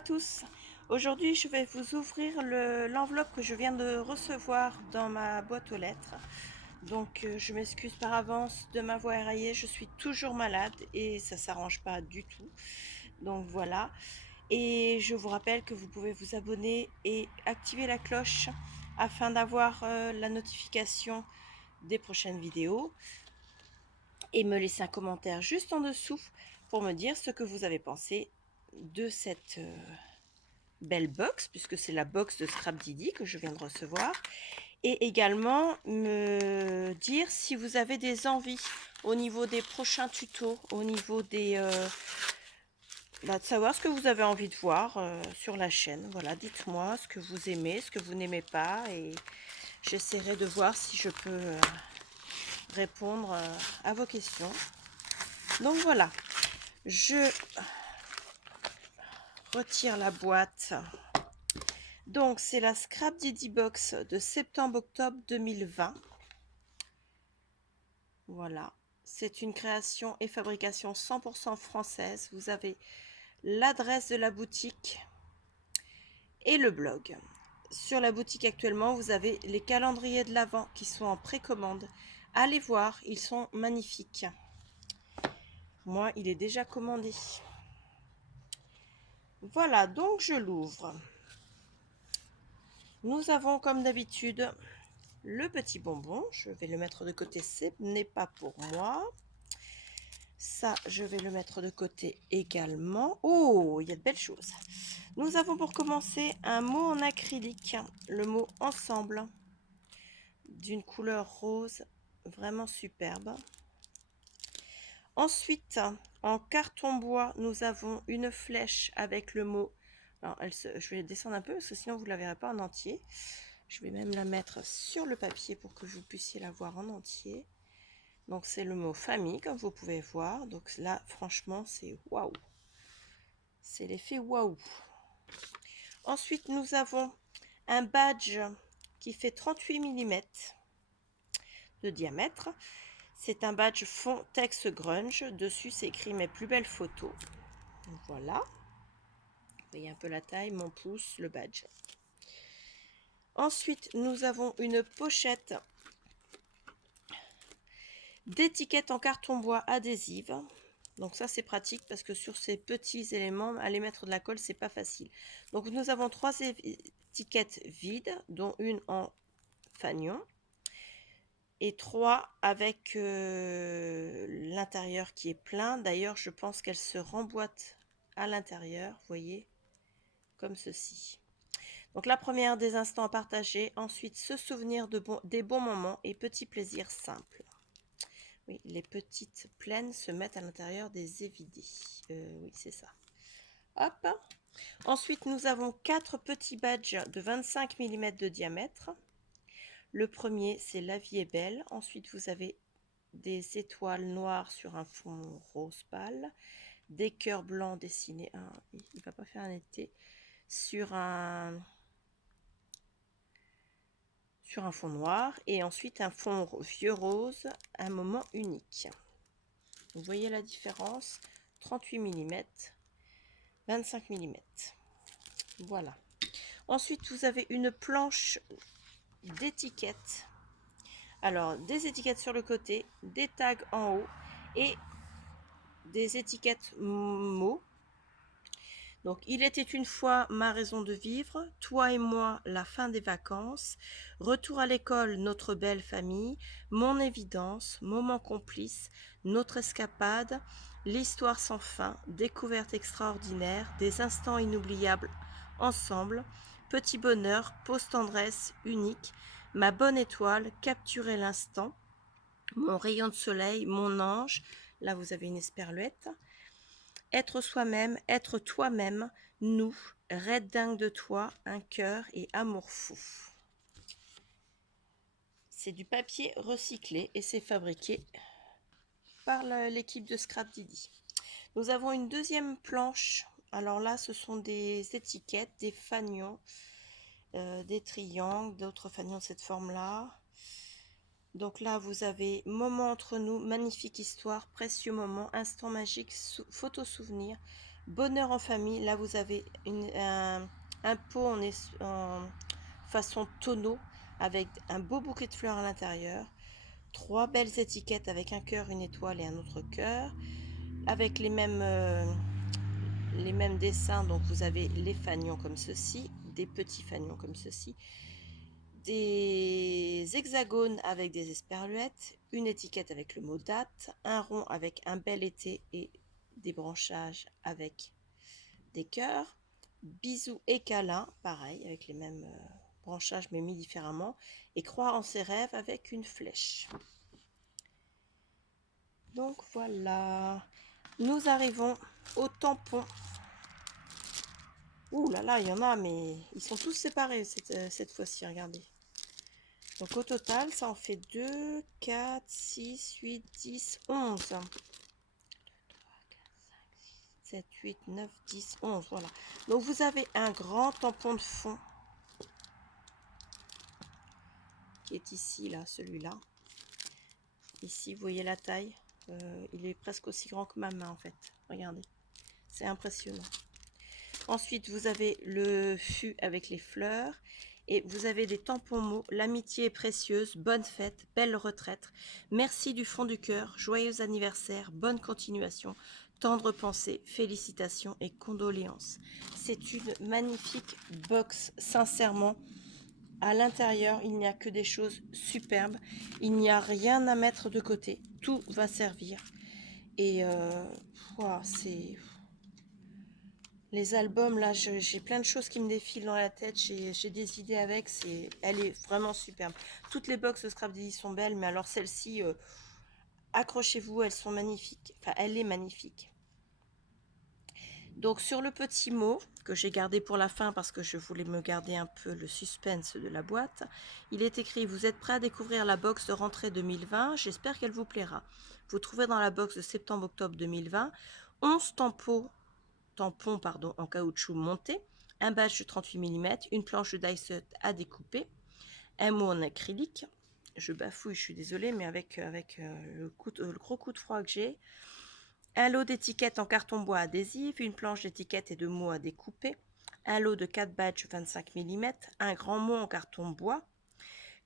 à tous. Aujourd'hui, je vais vous ouvrir l'enveloppe que je viens de recevoir dans ma boîte aux lettres. Donc, je m'excuse par avance de ma voix éraillée. Je suis toujours malade et ça s'arrange pas du tout. Donc voilà. Et je vous rappelle que vous pouvez vous abonner et activer la cloche afin d'avoir la notification des prochaines vidéos. Et me laisser un commentaire juste en dessous pour me dire ce que vous avez pensé de cette belle box, puisque c'est la box de Scrapdiddy que je viens de recevoir, et également me dire si vous avez des envies au niveau des prochains tutos, au niveau des de savoir ce que vous avez envie de voir sur la chaîne. Voilà, dites-moi ce que vous aimez, ce que vous n'aimez pas, et j'essaierai de voir si je peux répondre à vos questions. Donc voilà, je retire la boîte. Donc c'est la Scrapdiddy Box de septembre-octobre 2020. Voilà, c'est une création et fabrication 100% française. Vous avez l'adresse de la boutique et le blog. Sur la boutique actuellement, vous avez les calendriers de l'Avent qui sont en précommande. Allez voir, ils sont magnifiques. Moi, il est déjà commandé. Voilà, donc je l'ouvre. Nous avons comme d'habitude le petit bonbon. Je vais le mettre de côté, ce n'est pas pour moi. Ça, je vais le mettre de côté également. Oh, il y a de belles choses. Nous avons pour commencer un mot en acrylique, le mot ensemble, d'une couleur rose, vraiment superbe. Ensuite, en carton bois, nous avons une flèche avec le mot. Alors, je vais descendre un peu parce que sinon vous ne la verrez pas en entier. Je vais même la mettre sur le papier pour que vous puissiez la voir en entier. Donc c'est le mot famille, comme vous pouvez voir. Donc là, franchement, c'est waouh. C'est l'effet waouh. Ensuite, nous avons un badge qui fait 38 mm de diamètre. C'est un badge fond texte grunge. Dessus, c'est écrit mes plus belles photos. Voilà. Vous voyez un peu la taille, mon pouce, le badge. Ensuite, nous avons une pochette d'étiquettes en carton bois adhésive. Donc ça c'est pratique parce que sur ces petits éléments, aller mettre de la colle, c'est pas facile. Donc nous avons 3 étiquettes vides, dont une en fanion et 3 avec l'intérieur qui est plein. D'ailleurs, je pense qu'elles se remboîtent à l'intérieur, vous voyez, comme ceci. Donc la première, des instants à partager. Ensuite, se souvenir des bons moments et petits plaisirs simples. Oui, les petites plaines se mettent à l'intérieur des évidés. Oui, c'est ça. Hop. Ensuite, nous avons 4 petits badges de 25 mm de diamètre. Le premier, c'est La vie est belle. Ensuite, vous avez des étoiles noires sur un fond rose pâle. Des cœurs blancs dessinés. Il ne va pas faire un été. Sur un fond noir. Et ensuite, un fond vieux rose. Un moment unique. Vous voyez la différence, 38 mm, 25 mm. Voilà. Ensuite, vous avez une planche d'étiquettes. Alors, des étiquettes sur le côté, des tags en haut et des étiquettes mots. Donc, il était une fois ma raison de vivre, toi et moi, la fin des vacances, retour à l'école, notre belle famille, mon évidence, moment complice, notre escapade, l'histoire sans fin, découverte extraordinaire, des instants inoubliables ensemble, petit bonheur, pause tendresse unique, ma bonne étoile, capturer l'instant, mon rayon de soleil, mon ange, là vous avez une esperluette, être soi-même, être toi-même, nous, raide dingue de toi, un cœur et amour fou. C'est du papier recyclé et c'est fabriqué par l'équipe de Scrapdiddy. Nous avons une deuxième planche. Alors là, ce sont des étiquettes, des fanions, des triangles, d'autres fanions de cette forme-là. Donc là, vous avez moment entre nous, magnifique histoire, précieux moment, instant magique, photo souvenir, bonheur en famille. Là, vous avez un pot en façon tonneau avec un beau bouquet de fleurs à l'intérieur. 3 belles étiquettes avec un cœur, une étoile et un autre cœur. Avec les mêmes dessins. Donc, vous avez les fanions comme ceci, des petits fanions comme ceci, des hexagones avec des esperluettes, une étiquette avec le mot date, un rond avec un bel été et des branchages avec des cœurs, bisous et câlins, pareil, avec les mêmes branchages mais mis différemment, et croire en ses rêves avec une flèche. Donc voilà, nous arrivons au tampon. Ouh là là, il y en a, mais ils sont tous séparés cette fois-ci, regardez. Donc au total, ça en fait 2, 4, 6, 8, 10, 11. 7, 8, 9, 10, 11, voilà. Donc vous avez un grand tampon de fond qui est ici, là, celui-là. Ici, vous voyez la taille. Il est presque aussi grand que ma main, en fait. Regardez, c'est impressionnant. Ensuite, vous avez le fût avec les fleurs. Et vous avez des tampons mots. L'amitié est précieuse. Bonne fête. Belle retraite. Merci du fond du cœur. Joyeux anniversaire. Bonne continuation. Tendre pensée. Félicitations et condoléances. C'est une magnifique box. Sincèrement, à l'intérieur, il n'y a que des choses superbes. Il n'y a rien à mettre de côté. Tout va servir. Et wow, c'est... Les albums, là, j'ai plein de choses qui me défilent dans la tête. J'ai des idées avec. Elle est vraiment superbe. Toutes les box de Scrap Daddy sont belles, mais alors celle-ci, accrochez-vous, elles sont magnifiques. Enfin, elle est magnifique. Donc, sur le petit mot que j'ai gardé pour la fin parce que je voulais me garder un peu le suspense de la boîte, il est écrit: vous êtes prêts à découvrir la box de rentrée 2020. J'espère qu'elle vous plaira. Vous trouverez dans la box de septembre-octobre 2020 11 tampons en caoutchouc monté, un badge de 38 mm, une planche de die-cut à découper, un mot en acrylique, je bafouille, je suis désolée, mais avec le gros coup de froid que j'ai, un lot d'étiquettes en carton bois adhésif, une planche d'étiquettes et de mots à découper, un lot de 4 badges 25 mm, un grand mot en carton bois.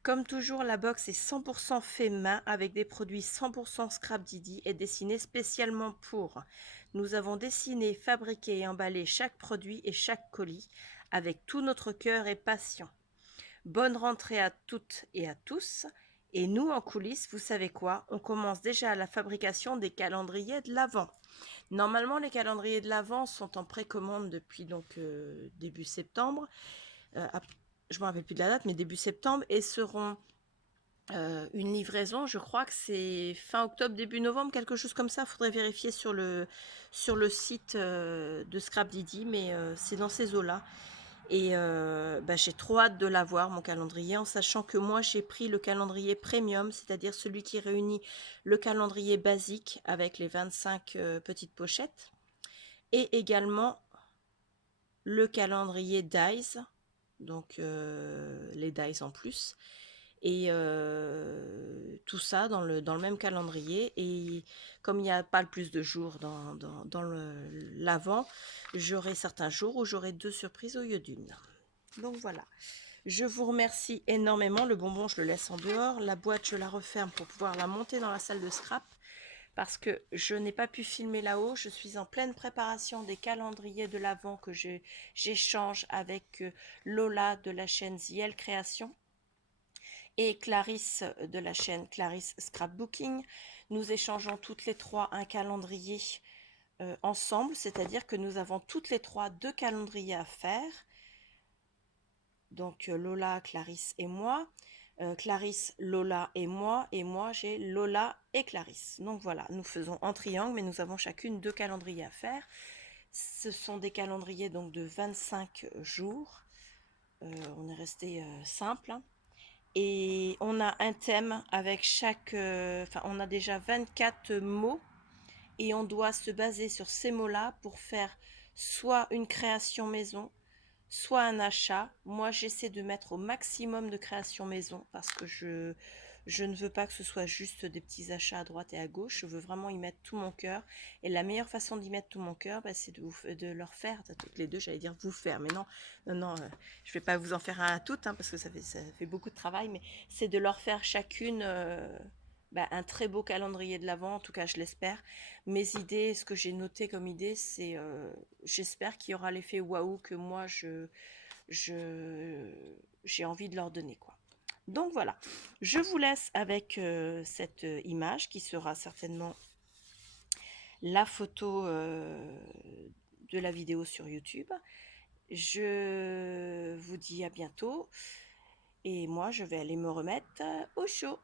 Comme toujours, la box est 100% fait main avec des produits 100% Scrap Daddy et dessinés spécialement pour. Nous avons dessiné, fabriqué et emballé chaque produit et chaque colis avec tout notre cœur et passion. Bonne rentrée à toutes et à tous. Et nous, en coulisses, vous savez quoi? On commence déjà la fabrication des calendriers de l'Avent. Normalement, les calendriers de l'Avent sont en précommande depuis donc début septembre. Je ne me rappelle plus de la date, mais début septembre, et seront une livraison, je crois que c'est fin octobre, début novembre, quelque chose comme ça. Il faudrait vérifier sur le site de Scrap Daddy, mais c'est dans ces eaux-là. Et j'ai trop hâte de l'avoir, mon calendrier, en sachant que moi j'ai pris le calendrier premium, c'est-à-dire celui qui réunit le calendrier basique avec les 25 petites pochettes, et également le calendrier Dies, donc les Dies en plus, et tout ça dans le même calendrier. Et comme il n'y a pas le plus de jours dans l'avant, j'aurai certains jours où j'aurai 2 surprises au lieu d'une. Donc voilà, je vous remercie énormément. Le bonbon, je le laisse en dehors. La boîte, je la referme pour pouvoir la monter dans la salle de scrap, parce que je n'ai pas pu filmer là-haut. Je suis en pleine préparation des calendriers de l'Avent que j'échange avec Lola de la chaîne Ziel Création et Clarisse de la chaîne Clarisse Scrapbooking. Nous échangeons toutes les trois un calendrier ensemble, c'est-à-dire que nous avons toutes les trois 2 calendriers à faire. Donc Lola, Clarisse et moi. Clarisse, Lola et moi j'ai Lola et Clarisse. Donc voilà, nous faisons en triangle, mais nous avons chacune 2 calendriers à faire. Ce sont des calendriers donc de 25 jours. On est resté simple, hein. Et on a un thème avec chaque... on a déjà 24 mots et on doit se baser sur ces mots-là pour faire soit une création maison, soit un achat. Moi, j'essaie de mettre au maximum de création maison parce que Je ne veux pas que ce soit juste des petits achats à droite et à gauche. Je veux vraiment y mettre tout mon cœur. Et la meilleure façon d'y mettre tout mon cœur, bah, c'est de leur faire, à toutes les deux, j'allais dire vous faire, mais non, non, non, je vais pas vous en faire un à toutes, hein, parce que ça fait beaucoup de travail, mais c'est de leur faire chacune bah, un très beau calendrier de l'Avent, en tout cas je l'espère. Mes idées, ce que j'ai noté comme idée, c'est j'espère qu'il y aura l'effet waouh que moi je j'ai envie de leur donner, quoi. Donc voilà, je vous laisse avec cette image qui sera certainement la photo de la vidéo sur YouTube. Je vous dis à bientôt et moi je vais aller me remettre au chaud.